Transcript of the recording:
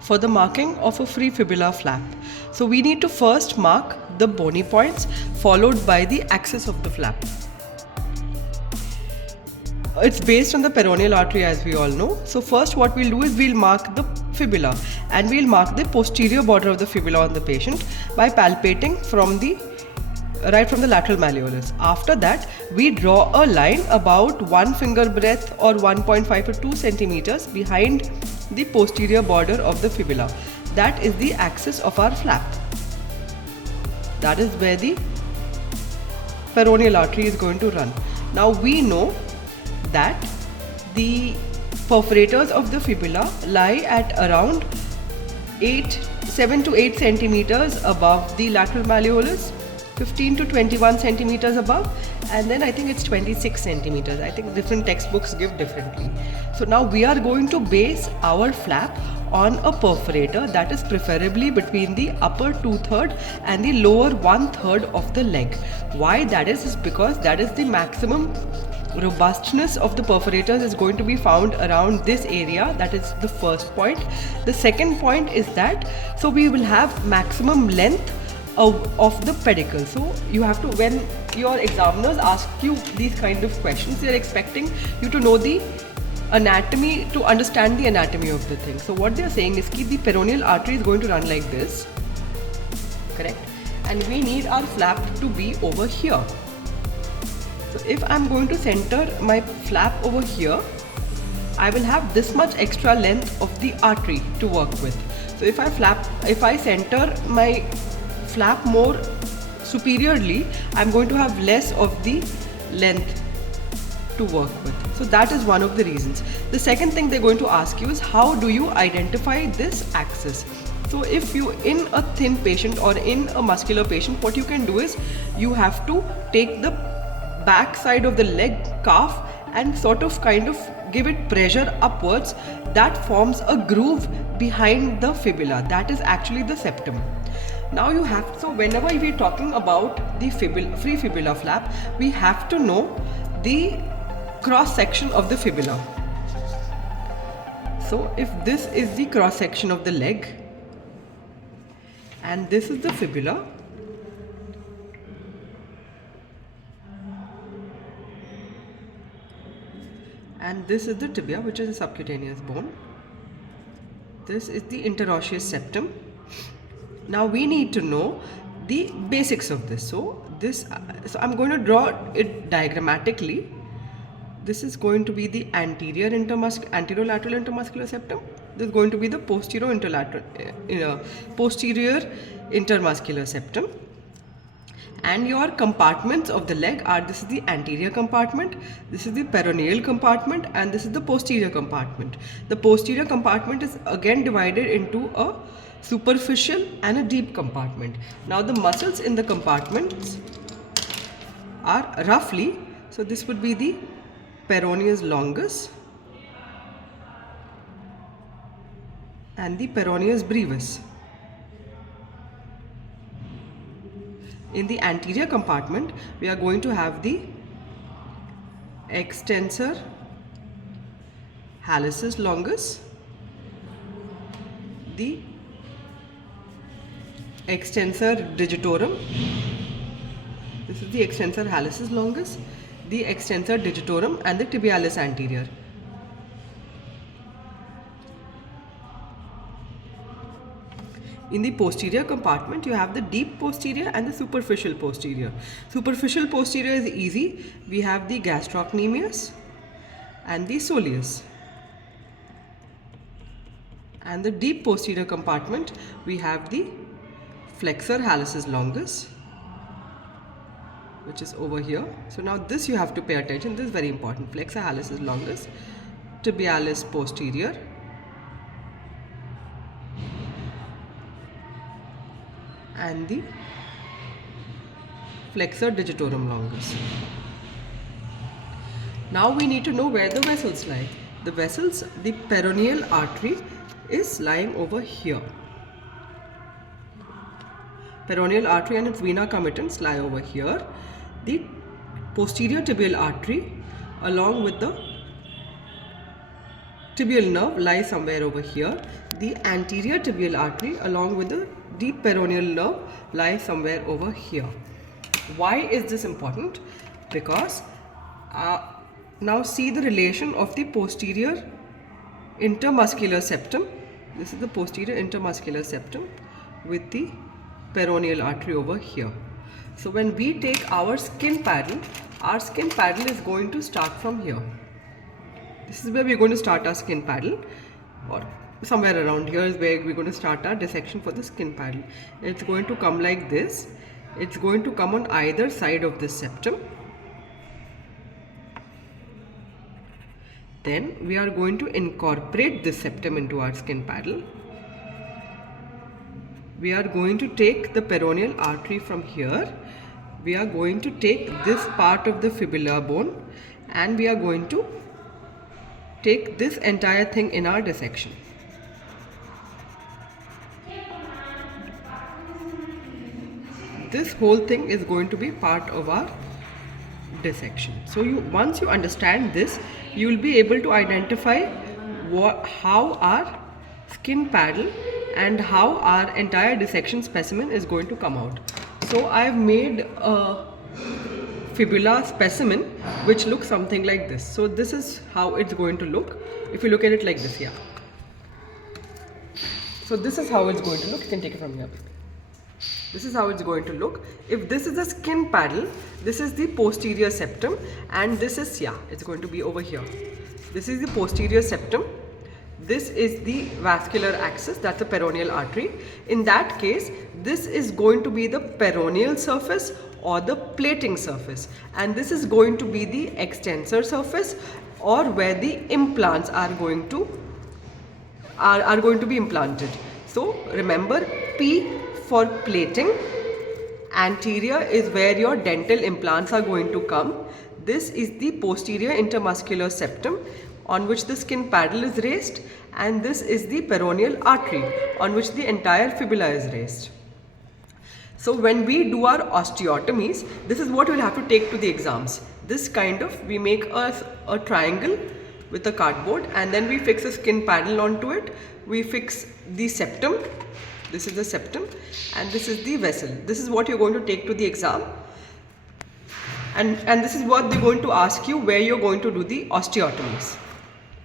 for the marking of a free fibula flap. So we need to first mark the bony points followed by the axis of the flap. It's based on the peroneal artery, as we all know. So first what we'll do is we'll mark the fibula, and we'll mark the posterior border of the fibula on the patient by palpating right from the lateral malleolus. After that, we draw a line about 1 finger breadth or 1.5 to 2 centimeters behind the posterior border of the fibula. That is the axis of our flap. That is where the peroneal artery is going to run. Now we know that the perforators of the fibula lie at around 7 to 8 centimeters above the lateral malleolus, 15 to 21 centimeters above, and then I think it's 26 centimeters. I think different textbooks give differently. So now we are going to base our flap on a perforator that is preferably between the upper 2/3 and the lower 1/3 of the leg. Why that is because that is the maximum robustness of the perforators is going to be found around this area. That is the first point. The second point is that so we will have maximum length of the pedicle. So you have to, when your examiners ask you these kind of questions, they are expecting you to know the anatomy, to understand the anatomy of the thing. So what they are saying is that the peroneal artery is going to run like this, correct? And we need our flap to be over here. So if I'm going to center my flap over here, I will have this much extra length of the artery to work with. So if I center my flap more superiorly, I'm going to have less of the length to work with. So that is one of the reasons. The second thing they're going to ask you is how do you identify this axis? So if you in a thin patient or in a muscular patient, what you can do is you have to take the back side of the leg calf and sort of kind of give it pressure upwards. That forms a groove behind the fibula. That is actually the septum. Now you have, so whenever we're talking about the free fibula flap, we have to know the cross section of the fibula. So if this is the cross section of the leg and this is the fibula, and this is the tibia, which is a subcutaneous bone. This is the interosseous septum. Now we need to know the basics of this. So I'm going to draw it diagrammatically. This is going to be the anterolateral intermuscular septum. This is going to be the posterior intermuscular septum. And your compartments of the leg are, this is the anterior compartment, this is the peroneal compartment, and this is the posterior compartment. The posterior compartment is again divided into a superficial and a deep compartment. Now the muscles in the compartments are roughly, so this would be the peroneus longus and the peroneus brevis. In the anterior compartment, we are going to have the extensor hallucis longus, the extensor digitorum, this is the extensor hallucis longus, the extensor digitorum, and the tibialis anterior. In the posterior compartment, you have the deep posterior and the superficial posterior. Superficial posterior is easy. We have the gastrocnemius and the soleus. And the deep posterior compartment, we have the flexor hallucis longus, which is over here. So now this you have to pay attention. This is very important. Flexor hallucis longus, tibialis posterior, and the flexor digitorum longus. Now we need to know where the vessels lie. The vessels, the peroneal artery is lying over here. Peroneal artery and its vena commitans lie over here. The posterior tibial artery along with the tibial nerve lies somewhere over here. The anterior tibial artery along with the deep peroneal nerve lies somewhere over here. Why is this important? Because now see the relation of the posterior intermuscular septum. This is the posterior intermuscular septum with the peroneal artery over here. So when we take our skin paddle is going to start from here. This is where we're going to start our skin paddle, or somewhere around here is where we're going to start our dissection for the skin paddle. It's going to come like this. It's going to come on either side of this septum. Then we are going to incorporate this septum into our skin paddle. We are going to take the peroneal artery from here. We are going to take this part of the fibula bone and we are going to take this entire thing in our dissection. This whole thing is going to be part of our dissection. So once you understand this, you will be able to identify how our skin paddle and how our entire dissection specimen is going to come out. So I have made a fibula specimen which looks something like this. So this is how it's going to look if you look at it like this. Yeah. So this is how it's going to look. You can take it from here. This is how it's going to look. If this is the skin paddle, this is the posterior septum, and this is, it's going to be over here. This is the posterior septum. This is the vascular axis, that's the peroneal artery. In that case, this is going to be the peroneal surface or the plating surface, and this is going to be the extensor surface, or where the implants are going to be implanted. So remember, P for plating. Anterior is where your dental implants are going to come. This is the posterior intermuscular septum on which the skin paddle is raised, and this is the peroneal artery on which the entire fibula is raised. So when we do our osteotomies, this is what we'll have to take to the exams. This kind of, we make a triangle with a cardboard and then we fix a skin paddle onto it. We fix the septum. This is the septum and this is the vessel. This is what you're going to take to the exam, and this is what they're going to ask you where you're going to do the osteotomies.